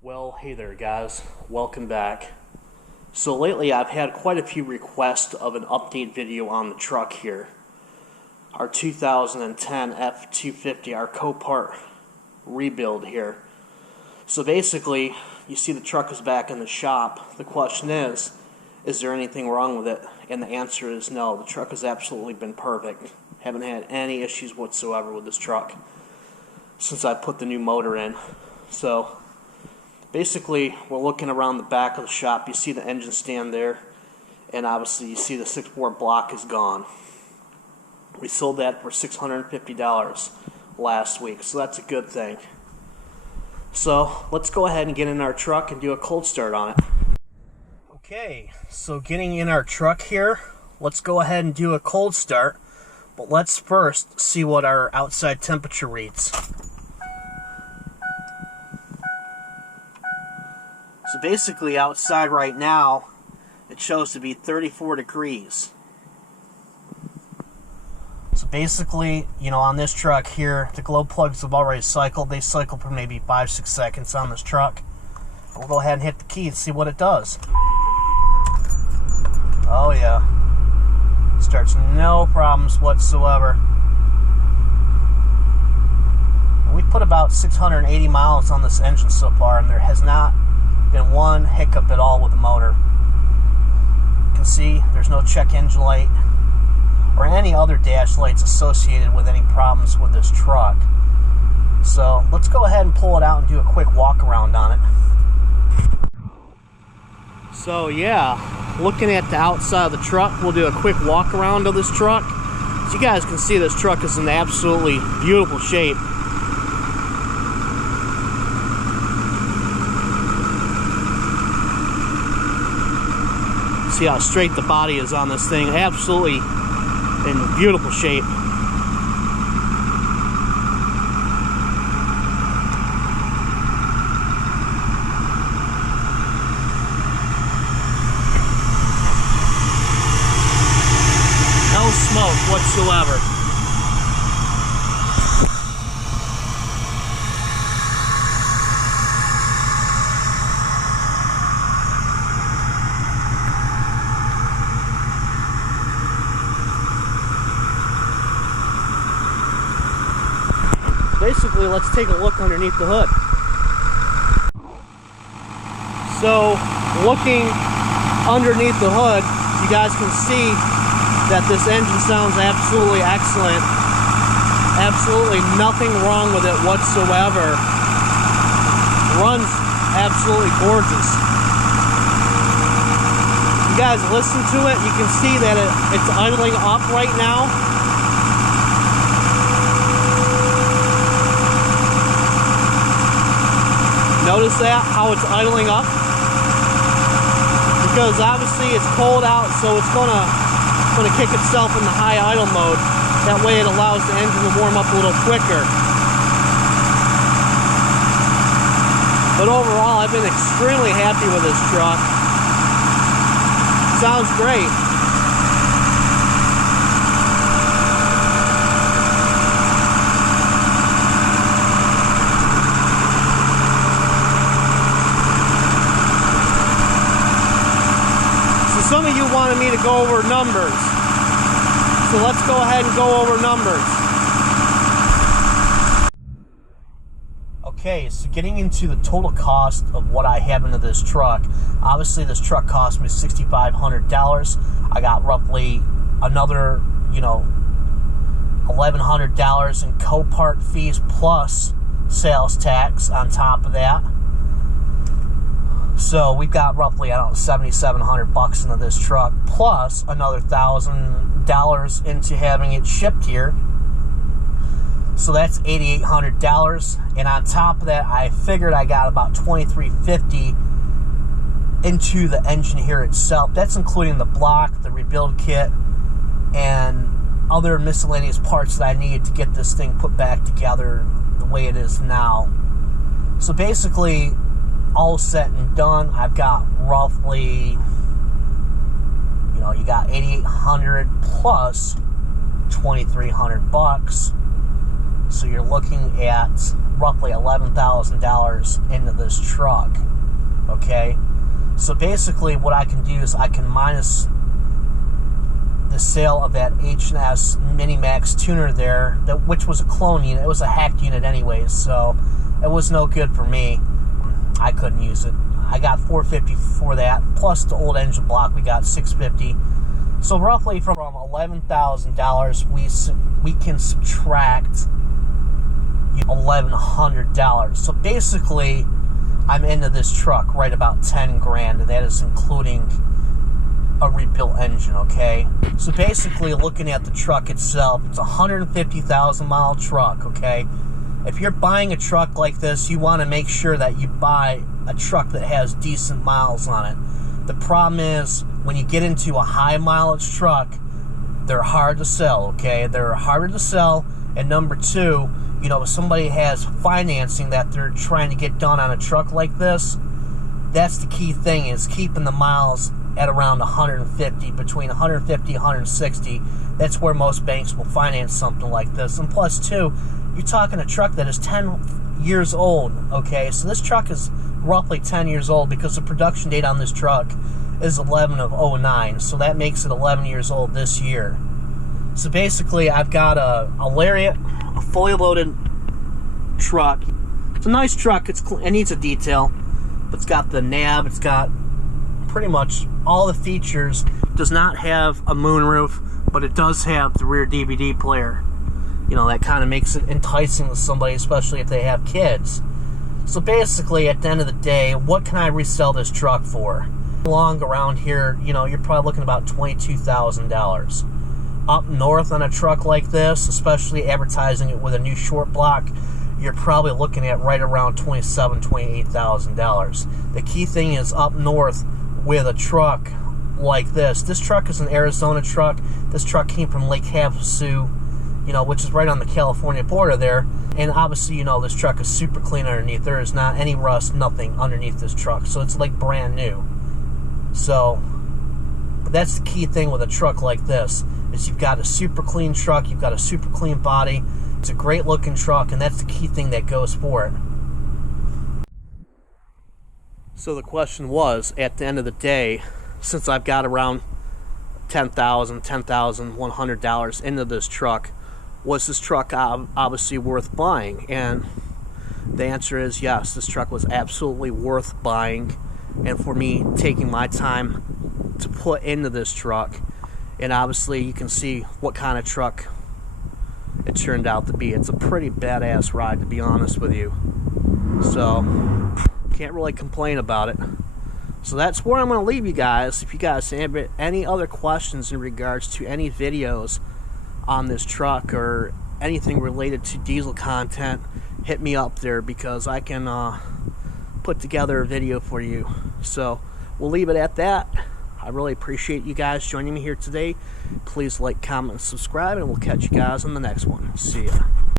Well, hey there guys, welcome back. So lately I've had quite a few requests of an update video on the truck here. Our 2010 F-250, our Copart rebuild here. So basically, you see the truck is back in the shop. The question is there anything wrong with it? And the answer is no. The truck has absolutely been perfect. Haven't had any issues whatsoever with this truck since I put the new motor in. So basically, we're looking around the back of the shop. You see the engine stand there, and obviously you see the 6-bore block is gone. We sold that for $650 last week, so that's a good thing. So let's go ahead and get in our truck and do a cold start on it. Okay, so getting in our truck here, let's go ahead and do a cold start, but let's first see what our outside temperature reads. So basically outside right now, it shows to be 34 degrees. So basically, you know, on this truck here, the glow plugs have already cycled. They cycle for maybe 5-6 seconds on this truck. We'll go ahead and hit the key and see what it does. Oh yeah. Starts no problems whatsoever. We put about 680 miles on this engine so far, and there has not been one hiccup at all with the motor. You can see there's no check engine light or any other dash lights associated with any problems with this truck. So let's go ahead and pull it out and do a quick walk around on it. So yeah, looking at the outside of the truck, we'll do a quick walk around of this truck. As you guys can see, this truck is in absolutely beautiful shape. See how straight the body is on this thing. Absolutely in beautiful shape. No smoke whatsoever. Basically, let's take a look underneath the hood. So, looking underneath the hood, you guys can see that this engine sounds absolutely excellent. Absolutely nothing wrong with it whatsoever. Runs absolutely gorgeous. You guys listen to it, you can see that it's idling up right now. Notice that, how it's idling up? Because obviously it's cold out, so it's gonna kick itself in the high idle mode. That way it allows the engine to warm up a little quicker. But overall, I've been extremely happy with this truck. Sounds great. Some of you wanted me to go over numbers, so let's go ahead and go over numbers. Okay, so getting into the total cost of what I have into this truck. Obviously, this truck cost me $6,500. I got roughly another, $1,100 in Copart fees plus sales tax on top of that. So we've got roughly, $7,700 into this truck, plus another $1,000 into having it shipped here. So that's $8,800. And on top of that, I figured I got about $2,350 into the engine here itself. That's including the block, the rebuild kit, and other miscellaneous parts that I needed to get this thing put back together the way it is now. So basically, all set and done, I've got roughly, you got 8,800 plus $2,300. So you're looking at roughly $11,000 into this truck, okay? So basically what I can do is I can minus the sale of that H&S Mini-Max tuner there, which was a clone unit. It was a hacked unit anyways, so it was no good for me. I couldn't use it. I got $450 for that, plus the old engine block we got $650. So roughly from $11,000 we can subtract $1,100. So basically I'm into this truck right about 10 grand, and that is including a rebuilt engine, okay? So basically looking at the truck itself, it's a 150,000 mile truck, okay? If you're buying a truck like this, you want to make sure that you buy a truck that has decent miles on it. The problem is when you get into a high mileage truck, they're hard to sell, okay? They're harder to sell. And number two, you know, if somebody has financing that they're trying to get done on a truck like this, that's the key thing, is keeping the miles at around 150, between 150 and 160. That's where most banks will finance something like this. And plus two, you're talking a truck that is 10 years old, okay? So this truck is roughly 10 years old because the production date on this truck is 11/09, so that makes it 11 years old this year. So basically I've got a Lariat, a fully loaded truck. It's a nice truck. It needs a detail, but it's got the nav, it's got pretty much all the features. It does not have a moonroof, but it does have the rear DVD player. You know, that kind of makes it enticing to somebody, especially if they have kids. So basically, at the end of the day, what can I resell this truck for? Along around here, you know, you're probably looking about $22,000. Up north on a truck like this, especially advertising it with a new short block, you're probably looking at right around $27,000, $28,000. The key thing is up north with a truck like this. This truck is an Arizona truck. This truck came from Lake Havasu, you know, which is right on the California border there. And obviously, you know, this truck is super clean underneath. There is not any rust, nothing underneath this truck. So it's like brand new. So that's the key thing with a truck like this, is you've got a super clean truck, you've got a super clean body. It's a great looking truck, and that's the key thing that goes for it. So the question was, at the end of the day, since I've got around $10,100 into this truck, was this truck obviously worth buying? And the answer is yes, this truck was absolutely worth buying, and for me taking my time to put into this truck. And obviously you can see what kind of truck it turned out to be. It's a pretty badass ride, to be honest with you. So can't really complain about it. So that's where I'm going to leave you guys. If you guys have any other questions in regards to any videos on this truck or anything related to diesel content, hit me up there, because I can put together a video for you. So we'll leave it at that. I really appreciate you guys joining me here today. Please like, comment, and subscribe, and we'll catch you guys on the next one. See ya.